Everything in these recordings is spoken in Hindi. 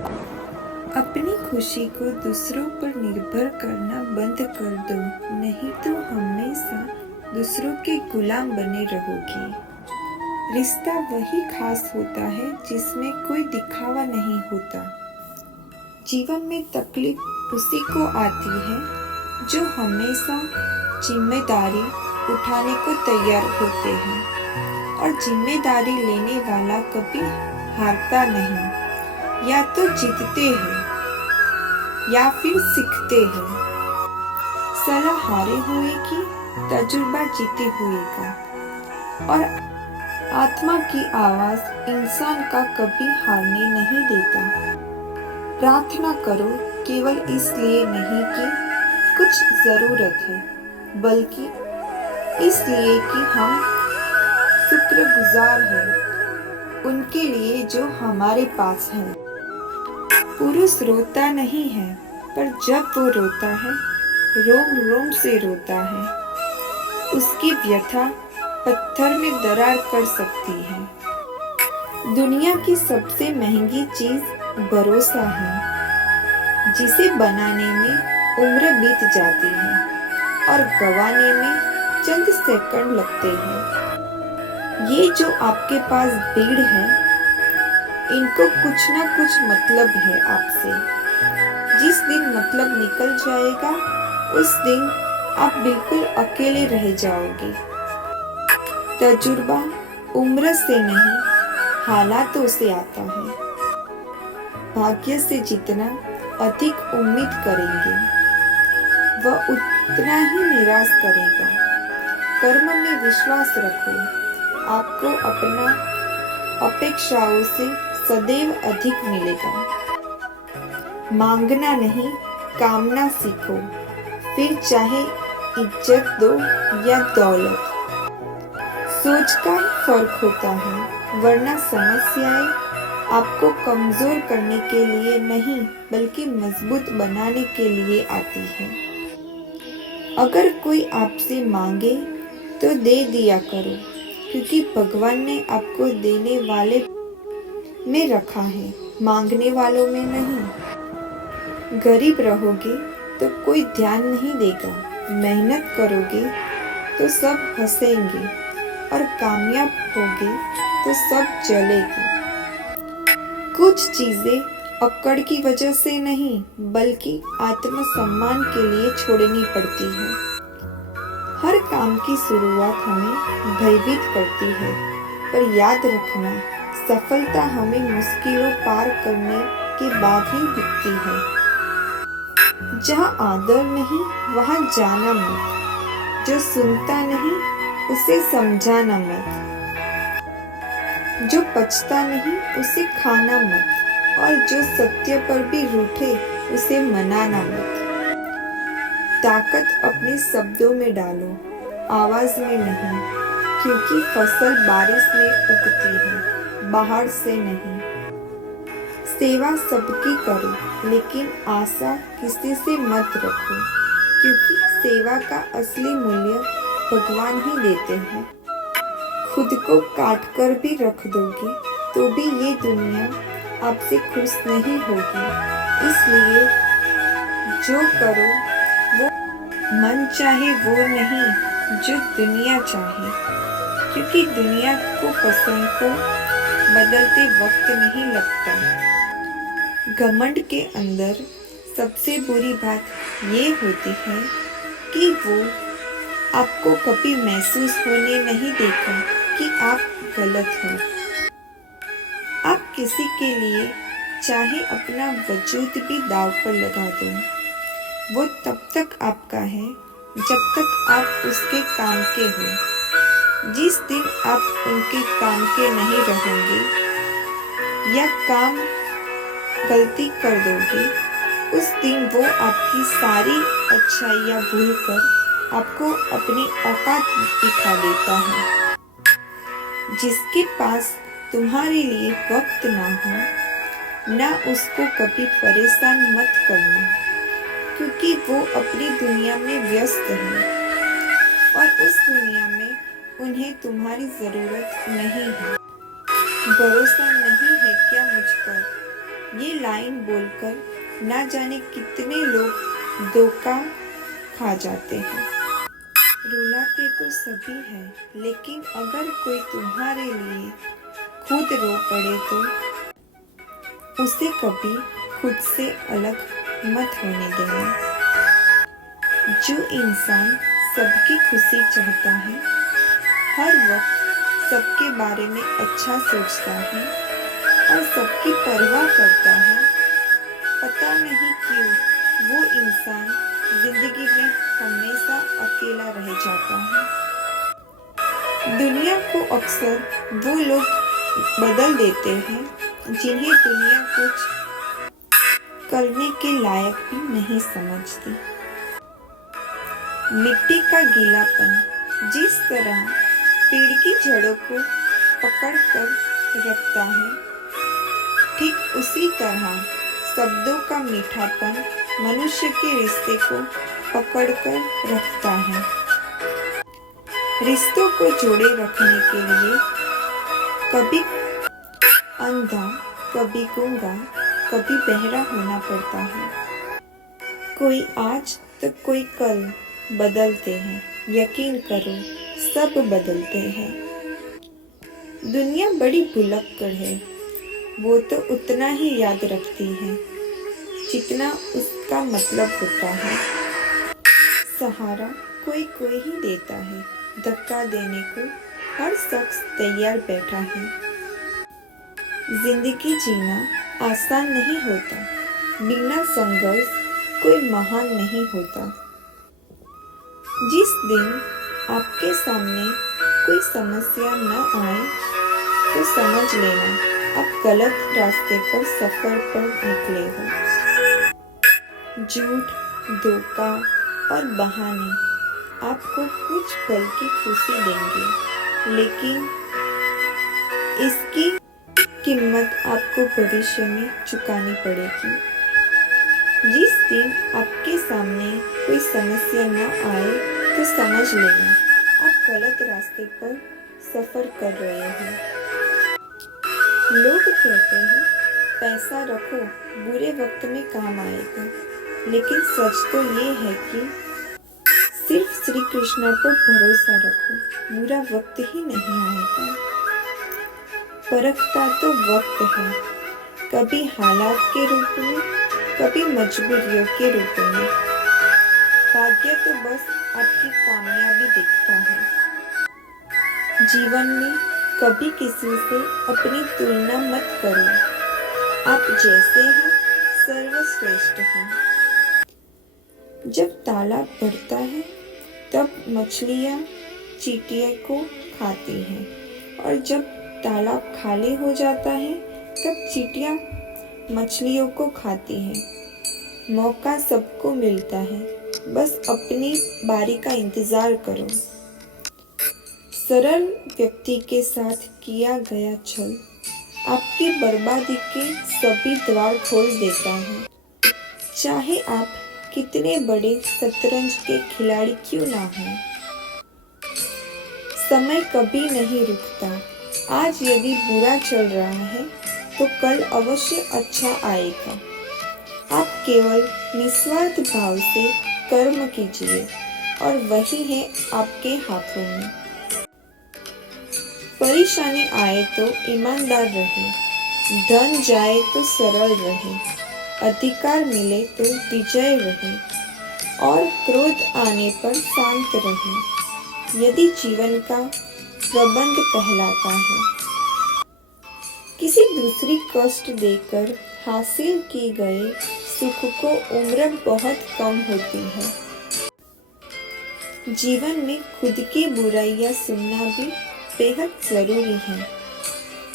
अपनी खुशी को दूसरों पर निर्भर करना बंद कर दो, नहीं तो हमेशा दूसरों के गुलाम बने रहोगे। रिश्ता वही खास होता है जिसमें कोई दिखावा नहीं होता। जीवन में तकलीफ उसी को आती है जो हमेशा जिम्मेदारी उठाने को तैयार होते हैं, और जिम्मेदारी लेने वाला कभी हारता नहीं। या तो जीतते हैं या फिर सीखते हैं। सलाह हारे हुए की, तजुर्बा जीते हुए का। और आत्मा की आवाज इंसान का कभी हारने नहीं देता। प्रार्थना करो केवल इसलिए नहीं कि कुछ जरूरत है, बल्कि इसलिए कि हम शुक्रगुजार हैं उनके लिए जो हमारे पास है। पुरुष रोता नहीं है, पर जब वो रोता है रोम रोम से रोता है। उसकी व्यथा पत्थर में दरार कर सकती है। दुनिया की सबसे महंगी चीज भरोसा है, जिसे बनाने में उम्र बीत जाती है और गंवाने में चंद सेकंड लगते हैं। ये जो आपके पास भीड़ है, इनको कुछ ना कुछ मतलब है आपसे। जिस दिन मतलब निकल जाएगा, उस दिन आप बिल्कुल अकेले रह जाओगे। तजुर्बा उम्र से नहीं, हालातों से आता है। भाग्य से जितना अधिक उम्मीद करेंगे, वह उतना ही निराश करेगा। कर्म में विश्वास रखो, आपको अपना अपेक्षाओं से सदैव अधिक मिलेगा। मांगना नहीं, कामना सीखो, फिर चाहे इज्जत दो या दौलत। सोच का ही फर्क होता है, वरना समस्याएं आपको कमजोर करने के लिए नहीं, बल्कि मजबूत बनाने के लिए आती है। अगर कोई आपसे मांगे तो दे दिया करो, क्योंकि भगवान ने आपको देने वाले में रखा है, मांगने वालों में नहीं। गरीब रहोगे तो कोई ध्यान नहीं देगा, मेहनत करोगे तो सब हंसेंगे, और कामयाब होगे तो सब जलेगी। कुछ चीजें अक्कड़ की वजह से नहीं, बल्कि आत्मसम्मान के लिए छोड़नी पड़ती है। हर काम की शुरुआत हमें भयभीत करती है, पर याद रखना, सफलता हमें मुश्किलों पार करने के बाद ही दिखती है। जहाँ आदर नहीं, वहाँ जाना मत। जो सुनता नहीं, उसे समझाना मत। जो पचता नहीं, उसे खाना मत। और जो सत्य पर भी रूठे, उसे मनाना मत। ताकत अपने शब्दों में डालो, आवाज में नहीं, क्योंकि फसल बारिश में उगती है, बाहर से नहीं। सेवा सबकी करो, लेकिन आशा किसी से मत रखो, क्योंकि सेवा का असली मूल्य भगवान ही देते हैं। खुद को काट कर भी रख दोगे तो भी ये दुनिया आपसे खुश नहीं होगी। इसलिए जो करो वो मन चाहे, वो नहीं जो दुनिया चाहे, क्योंकि दुनिया को पसंद को बदलते वक्त नहीं लगता। घमंड के अंदर सबसे बुरी बात ये होती है कि वो आपको कभी महसूस होने नहीं देगा कि आप गलत हो। आप किसी के लिए चाहे अपना वजूद भी दांव पर लगा दो, वो तब तक आपका है जब तक आप उसके काम के हो। जिस दिन आप उनके काम के नहीं रहोगे या काम गलती कर दोगे, उस दिन वो आपकी सारी अच्छाइयाँ भूलकर आपको अपनी औकात दिखा देता है। जिसके पास तुम्हारे लिए वक्त ना हो, ना उसको कभी परेशान मत करना, क्योंकि वो अपनी दुनिया में व्यस्त है और उस दुनिया में उन्हें तुम्हारी जरूरत नहीं है। भरोसा नहीं है क्या मुझ पर? ये लाइन बोलकर ना जाने कितने लोग धोखा खा जाते हैं। रुलाते तो सभी हैं, लेकिन अगर कोई तुम्हारे लिए खुद रो पड़े तो उसे कभी खुद से अलग मत होने देना। जो इंसान सबकी खुशी चाहता है, हर वक्त सबके बारे में अच्छा सोचता है और सबकी परवाह करता है, पता नहीं क्यों वो इंसान जिंदगी में हमेशा अकेला रह जाता है। दुनिया को अक्सर वो लोग बदल देते हैं जिन्हें दुनिया कुछ करने के लायक भी नहीं समझती। मिट्टी का गीलापन जिस तरह पेड़ की जड़ों को पकड़ कर रखता है, ठीक उसी तरह शब्दों का मीठापन मनुष्य के रिश्ते को पकड़ कर रखता है। रिश्तों को जोड़े रखने के लिए कभी अंधा, कभी गूंगा, कभी बहरा होना पड़ता है। कोई आज तो कोई कल बदलते हैं, यकीन करो सब बदलते हैं। दुनिया बड़ी भुलक्कड़ है, वो तो उतना ही याद रखती है जितना उसका मतलब होता है। सहारा कोई कोई ही देता है, धक्का देने को हर शख्स तैयार बैठा है। जिंदगी जीना आसान नहीं होता, बिना संघर्ष कोई महान नहीं होता। जिस दिन आपके सामने कोई समस्या न आए तो समझ लेना आप गलत रास्ते पर सफर पर निकले हो। झूठ, धोखा और बहाने आपको कुछ पल की खुशी देंगे, लेकिन इसकी कीमत आपको भविष्य में चुकानी पड़ेगी। जिस दिन आपके सामने कोई समस्या न आए तो समझ लेना आप गलत रास्ते पर सफर कर रहे हो। लोग कहते हैं पैसा रखो बुरे वक्त में काम आएगा, लेकिन सच तो ये है कि सिर्फ श्री कृष्ण पर भरोसा रखो, बुरा वक्त ही नहीं आएगा। परखता तो वक्त है, कभी हालात के रूप में, कभी मजबूरियों के रूप में। भाग्य तो बस आपकी कामयाबी दिखता है। जीवन में कभी किसी से अपनी तुलना मत करो, आप जैसे हैं सर्वश्रेष्ठ हैं। जब तालाब भरता है तब मछलियाँ चींटियों को खाती हैं, और जब तालाब खाली हो जाता है तब चींटियाँ मछलियों को खाती हैं। मौका सबको मिलता है, बस अपनी बारी का इंतजार करो। सरल व्यक्ति के साथ किया गया छल आपकी बर्बादी के सभी द्वार खोल देता है। चाहे आप कितने बड़े शतरंज के खिलाड़ी क्यों ना हों, समय कभी नहीं रुकता। आज यदि बुरा चल रहा है तो कल अवश्य अच्छा आएगा। आप केवल निस्वार्थ भाव से कर्म कीजिए और वही है आपके हाथों में। परेशानी आए तो ईमानदार रहे, धन जाए तो सरल रहे, अधिकार मिले तो विजय रहे और क्रोध आने पर शांत रहे। यदि जीवन का प्रबंध कहलाता है, किसी दूसरी कष्ट देकर हासिल किए गए सुख को उम्र बहुत कम होती है। जीवन में खुद की बुराइयां सुनना भी बेहद जरूरी है,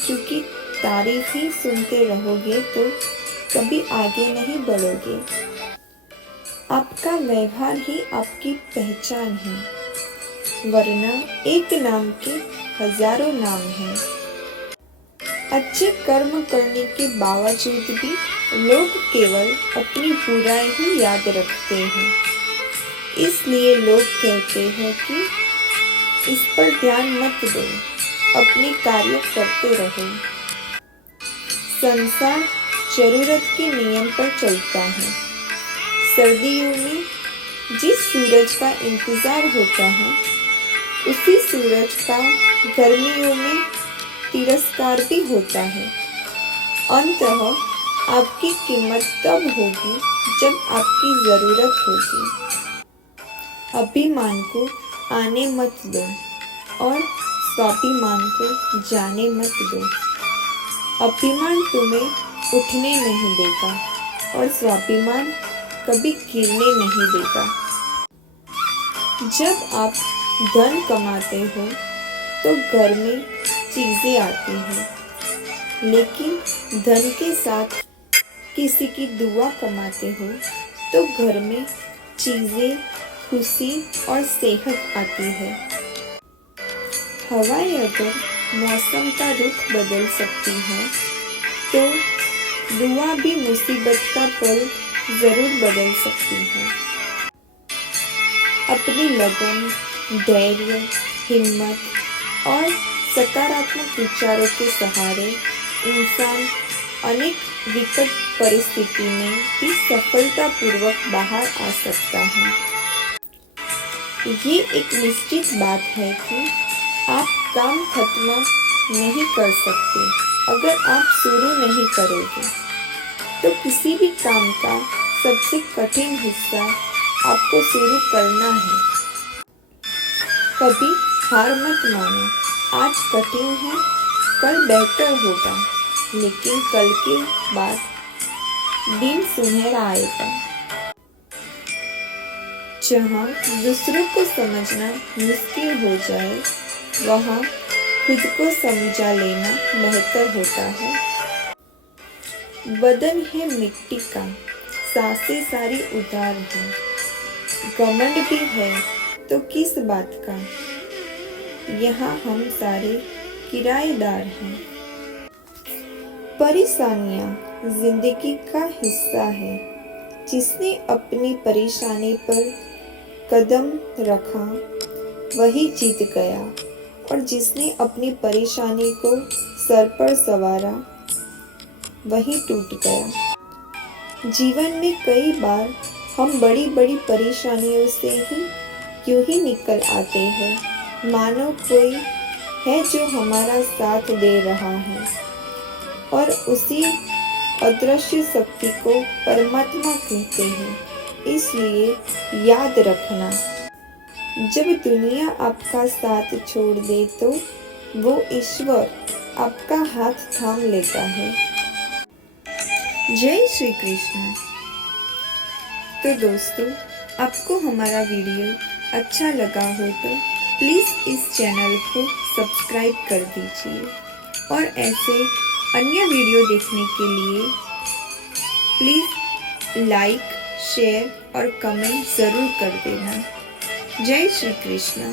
क्योंकि तारीफ ही सुनते रहोगे तो कभी आगे नहीं बढ़ोगे। आपका व्यवहार ही आपकी पहचान है, वरना एक नाम के हजारों नाम हैं। अच्छे कर्म करने के बावजूद भी लोग केवल अपनी बुराई ही याद रखते हैं। इसलिए लोग कहते हैं कि इस पर ध्यान मत दो, अपने कार्य करते रहो। संसार जरूरत के नियम पर चलता है। सर्दियों में जिस सूरज का इंतजार होता है, उसी सूरज का गर्मियों में तिरस्कार भी होता है। अंततः आपकी कीमत तब होगी जब आपकी जरूरत होगी। अभिमान को आने मत दो और स्वाभिमान को जाने मत दो। अभिमान तुम्हें उठने नहीं देगा और स्वाभिमान कभी गिरने नहीं देगा। जब आप धन कमाते हो तो घर में चीजें आती हैं, लेकिन धन के साथ किसी की दुआ कमाते हो तो घर में चीजें, खुशी और सेहत आती है। हवाएं अगर मौसम का रुख बदल सकती हैं, तो दुआ भी मुसीबत का पल जरूर बदल सकती है। अपनी लगन, धैर्य, हिम्मत और सकारात्मक विचारों के सहारे इंसान अनेक विकट परिस्थिति में भी सफलतापूर्वक बाहर आ सकता है। ये एक निश्चित बात है कि आप काम खत्म नहीं कर सकते अगर आप शुरू नहीं करोगे। तो किसी भी काम का सबसे कठिन हिस्सा आपको शुरू करना है। कभी हार मत मानो। आज कठिन है, कल बेहतर होगा, लेकिन कल के बाद दिन सुनहरा आएगा। जहाँ दूसरों को समझना मुश्किल हो जाए, वहाँ खुद को समझा लेना बेहतर होता है। बदन है मिट्टी का, सांसें सारी उधार है। घमंड भी है तो किस बात का, यहाँ हम सारे किराएदार हैं। परेशानियाँ जिंदगी का हिस्सा है। जिसने अपनी परेशानी पर कदम रखा वही जीत गया, और जिसने अपनी परेशानी को सर पर सवारा वही टूट गया। जीवन में कई बार हम बड़ी बड़ी परेशानियों से ही यूं ही निकल आते हैं, मानो कोई है जो हमारा साथ दे रहा है, और उसी अदृश्य शक्ति को परमात्मा कहते हैं। इसलिए याद रखना, जब दुनिया आपका साथ छोड़ दे तो वो ईश्वर आपका हाथ थाम लेता है। जय श्री कृष्ण। तो दोस्तों, आपको हमारा वीडियो अच्छा लगा हो तो प्लीज़ इस चैनल को सब्सक्राइब कर दीजिए, और ऐसे अन्य वीडियो देखने के लिए प्लीज़ लाइक, शेयर और कमेंट ज़रूर कर देना। जय श्री कृष्ण।